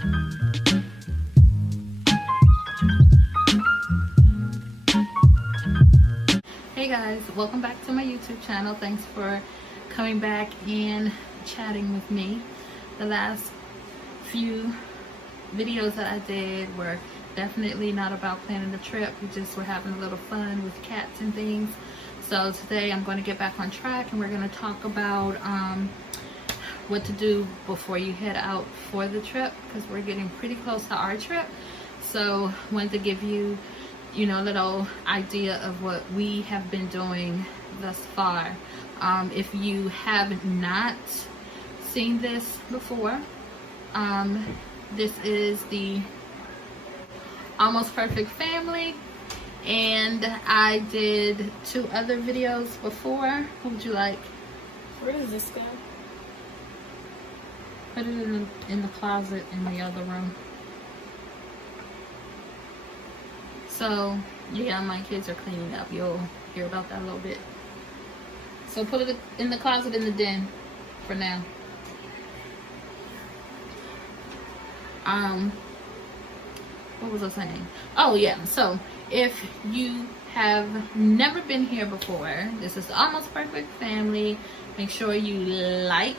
Hey guys, welcome back to my YouTube channel. Thanks for coming back and chatting with me. The last few videos that I did were definitely not about planning the trip. We just were having a little fun with cats and things. So today I'm going to get back on track and we're going to talk about what to do before you head out for the trip, because we're getting pretty close to our trip. So I wanted to give you a little idea of what we have been doing thus far. If you have not seen this before, this is the Almost Perfect family, and I did 2 other videos before. What would you like? Where does this go? Put it in the closet in the other room. So yeah, my kids are cleaning up. You'll hear about that a little bit. So put it in the closet in the den for now. What was I saying? Oh yeah, so if you have never been here before, this is the Almost Perfect family. Make sure you like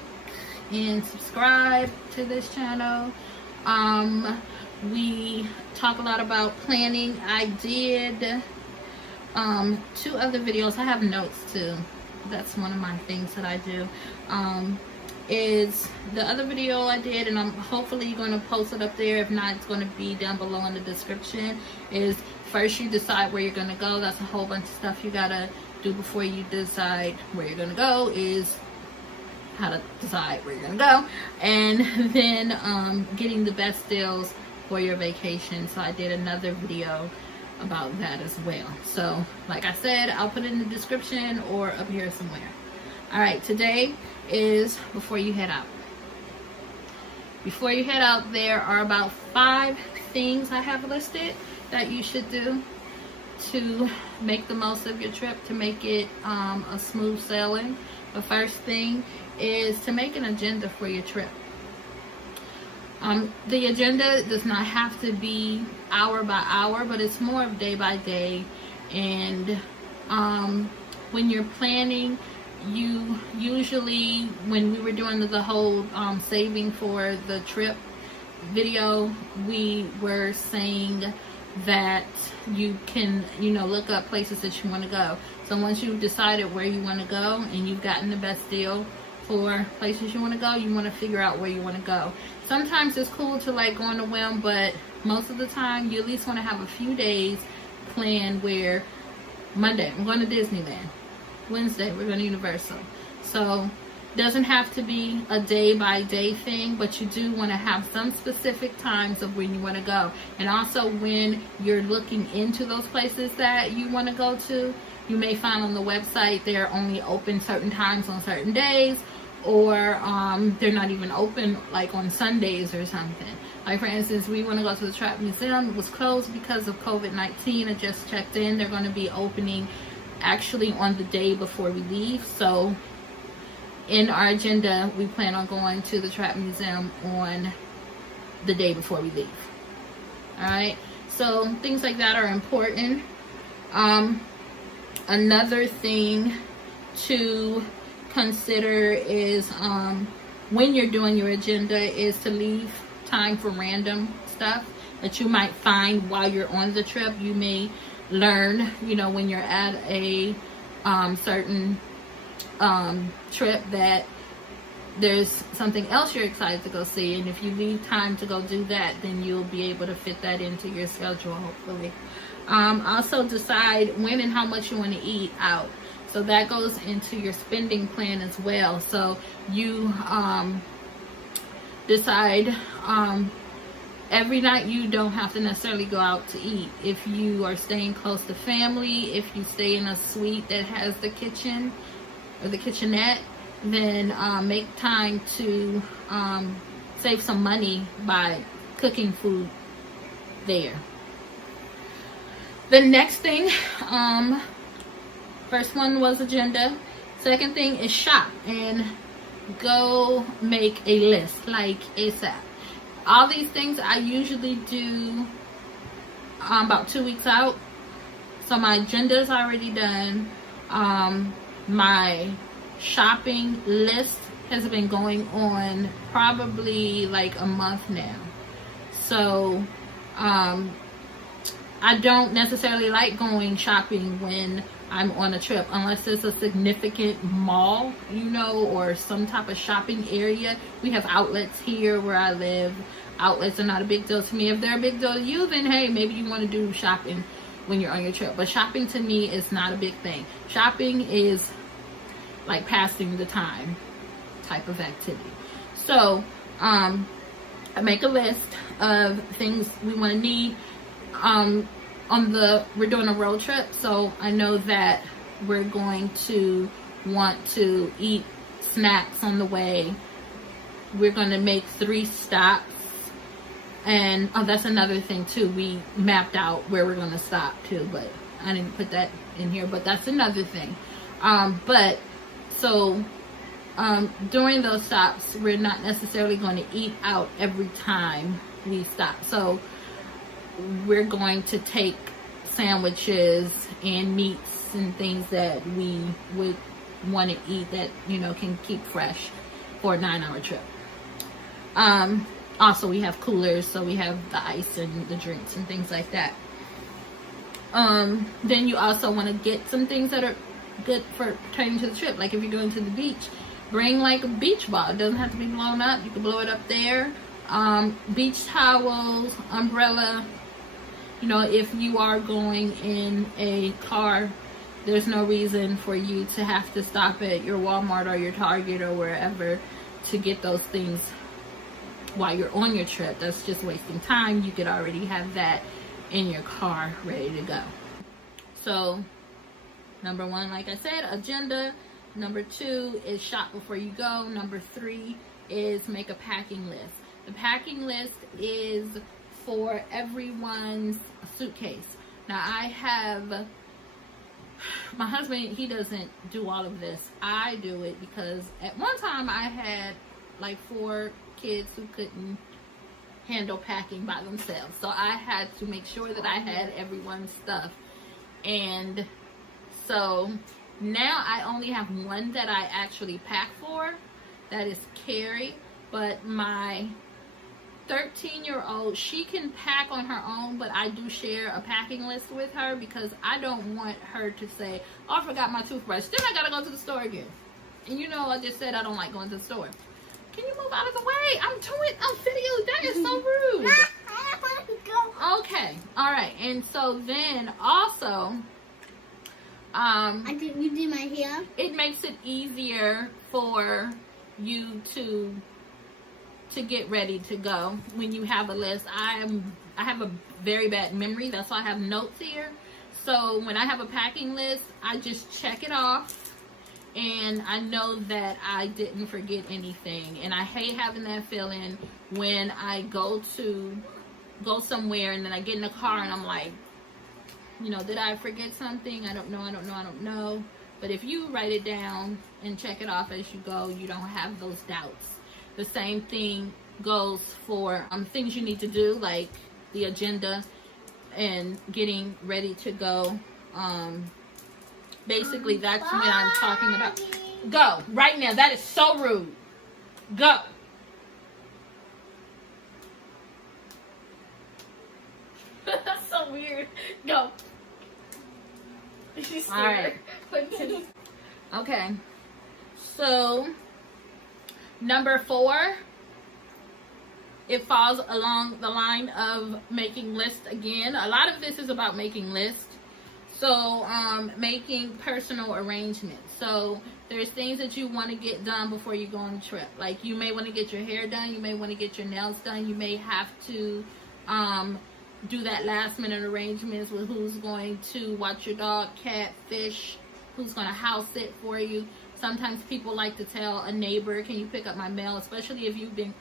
and subscribe to this channel. We talk a lot about planning. I did 2 other videos. I have notes too. That's one of my things that I do. Is the other video I did, and I'm hopefully going to post it up there. If not, it's going to be down below in the description. Is first you decide where you're going to go. That's a whole bunch of stuff you gotta do before you decide where you're going to go. Is how to decide where you're going to go, and then getting the best deals for your vacation. So I did another video about that as well. So like I said, I'll put it in the description or up here somewhere. All right, today is before you head out. Before you head out, there are about 5 things I have listed that you should do to make the most of your trip, to make it a smooth sailing. The first thing is to make an agenda for your trip. The agenda does not have to be hour by hour, but it's more of day by day. And when you're planning, you usually, when we were doing the whole saving for the trip video, we were saying that you can look up places that you want to go. So once you've decided where you want to go and you've gotten the best deal for places you want to go, you want to figure out where you want to go. Sometimes it's cool to like go on a whim, but most of the time you at least want to have a few days planned, where Monday I'm going to Disneyland, Wednesday we're going to Universal. So it doesn't have to be a day by day thing, but you do want to have some specific times of when you want to go. And also when you're looking into those places that you want to go to, you may find on the website they're only open certain times on certain days, or they're not even open like on Sundays or something. Like for instance, we want to go to the Trap Museum. It was closed because of COVID-19. I just checked in. They're going to be opening actually on the day before we leave. So in our agenda, we plan on going to the Trap Museum on the day before we leave. Alright, so things like that are important. Another thing to consider is when you're doing your agenda is to leave time for random stuff that you might find while you're on the trip. You may learn, when you're at a certain trip, that there's something else you're excited to go see, and if you leave time to go do that, then you'll be able to fit that into your schedule, hopefully. Also decide when and how much you want to eat out. So that goes into your spending plan as well. So you decide every night. You don't have to necessarily go out to eat. If you are staying close to family, if you stay in a suite that has the kitchen or the kitchenette, then make time to save some money by cooking food there. The next thing, first one was agenda. Second thing is shop and go make a list, like ASAP. all these things I usually do about 2 weeks out. So my agenda is already done. My shopping list has been going on probably like a month now. So I don't necessarily like going shopping when I'm on a trip, unless it's a significant mall, you know, or some type of shopping area. We have outlets here where I live. Outlets are not a big deal to me. If they're a big deal to you, then hey, maybe you want to do shopping when you're on your trip. But shopping to me is not a big thing. Shopping is like passing the time type of activity. So I make a list of things we want to need. We're doing a road trip, so I know that we're going to want to eat snacks on the way. We're going to make 3 stops. And that's another thing too. We mapped out where we're going to stop too, but I didn't put that in here, but that's another thing. During those stops, we're not necessarily going to eat out every time we stop. So we're going to take sandwiches and meats and things that we would want to eat that, you know, can keep fresh for a 9-hour trip. Also, we have coolers, so we have the ice and the drinks and things like that. Then you also want to get some things that are good for pertaining to the trip. Like if you're going to the beach, bring like a beach ball. It doesn't have to be blown up. You can blow it up there. Beach towels, umbrella. You know, if you are going in a car, there's no reason for you to have to stop at your Walmart or your Target or wherever to get those things while you're on your trip. That's just wasting time. You could already have that in your car ready to go. So number 1, like I said, agenda. Number 2 is shop before you go. Number 3 is make a packing list. The packing list is for everyone's suitcase. Now I have, my husband, he doesn't do all of this. I do it because at one time I had like 4 kids who couldn't handle packing by themselves. So I had to make sure that I had everyone's stuff. And so now I only have one that I actually pack for. That is Carrie. But my 13-year-old, she can pack on her own, but I do share a packing list with her because I don't want her to say, oh, I forgot my toothbrush, then I gotta go to the store again. And you know, I just said I don't like going to the store. Can you move out of the way? I'm doing a video. That is so rude. Okay. All right. And so then also, you did my hair. It makes it easier for you to get ready to go when you have a list. I have a very bad memory. That's why I have notes here. So when I have a packing list, I just check it off. And I know that I didn't forget anything. And I hate having that feeling when I go somewhere and then I get in the car and I'm like, you know, did I forget something? I don't know. But if you write it down and check it off as you go, you don't have those doubts. The same thing goes for things you need to do, like the agenda and getting ready to go. Basically, that's what I'm talking about. Go right now. That is so rude. Go. That's so weird. Go. All right. Okay. So, number 4, it falls along the line of making lists again. A lot of this is about making lists. So, making personal arrangements. So, there's things that you want to get done before you go on a trip. Like, you may want to get your hair done. You may want to get your nails done. You may have to do that last minute arrangements with who's going to watch your dog, cat, fish, who's going to house sit for you. Sometimes people like to tell a neighbor, can you pick up my mail? Especially if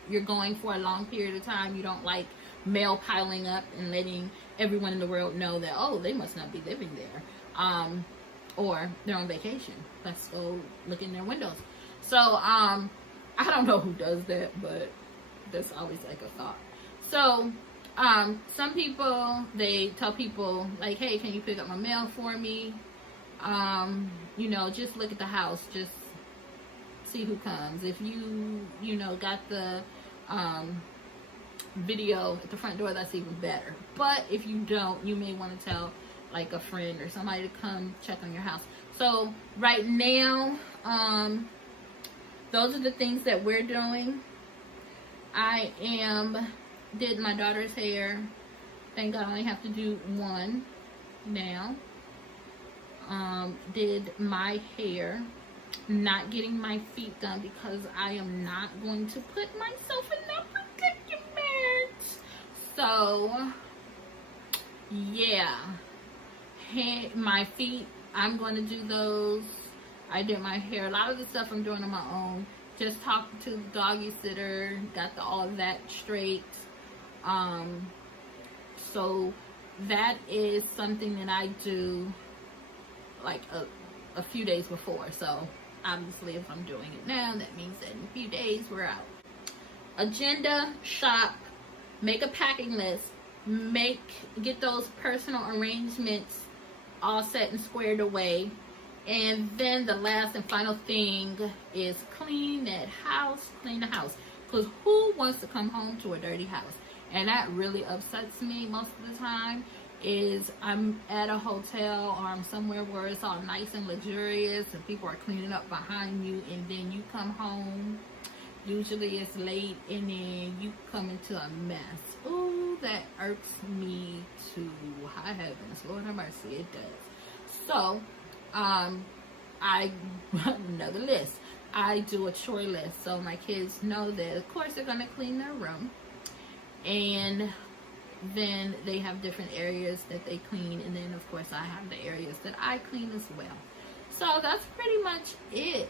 you're going for a long period of time. You don't like mail piling up and letting everyone in the world know that, oh, they must not be living there, or they're on vacation. Let's go look in their windows. So I don't know who does that, but that's always like a thought. So some people, they tell people like, hey, can you pick up my mail for me? You know, just look at the house, just see who comes. If you know, got the video at the front door, that's even better. But if you don't, you may want to tell like a friend or somebody to come check on your house. So right now, those are the things that we're doing. I did my daughter's hair. Thank God I only have to do one now. Did my hair. Not getting my feet done because I am not going to put myself in that predicament. So yeah, my feet, I'm going to do those. I did my hair. A lot of the stuff I'm doing on my own. Just talked to the doggy sitter, got all of that straight. So that is something that I do like a few days before. So obviously if I'm doing it now, that means that in a few days we're out. Agenda, shop, make a packing list, get those personal arrangements all set and squared away. And then the last and final thing is clean that house, clean the house. Because who wants to come home to a dirty house? And that really upsets me most of the time. Is I'm at a hotel or I'm somewhere where it's all nice and luxurious and people are cleaning up behind you, and then you come home, usually it's late, and then you come into a mess. Ooh, that irks me to high heavens. Lord have mercy, it does. So another list, I do a chore list so my kids know that of course they're gonna clean their room, and then they have different areas that they clean, and then of course I have the areas that I clean as well. So that's pretty much it.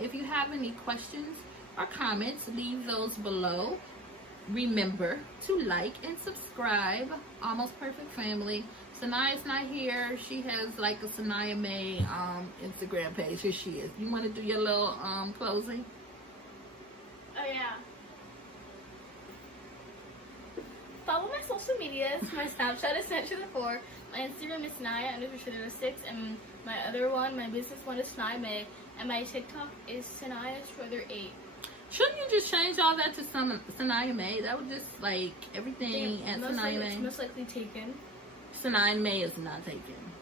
If you have any questions or comments, leave those below. Remember to like and subscribe. Almost Perfect Family. Sanaya's not here. She has like a Sanaya May Instagram page. Here she is. You want to do your little closing? Oh yeah. Follow my social medias. My Snapchat is Snapchat4. My Instagram is Sanaya_06, and my other one, my business one, is Sanaya May, and my TikTok is Sanaya_8. Shouldn't you just change all that to Sanaya May? That would just like everything at Sanaya May. It's most likely taken. Sanaya May is not taken,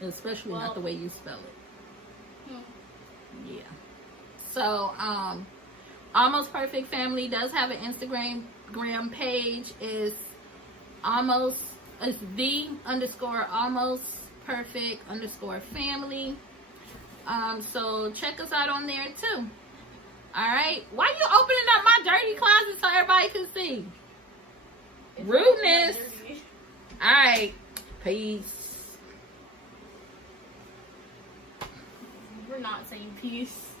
especially not the way you spell it. Yeah. So Almost Perfect Family does have an Instagram page. It's the_almost_perfect_family. So check us out on there too. Alright. Why you opening up my dirty closet so everybody can see? Rudeness. Alright. Peace. We're not saying peace.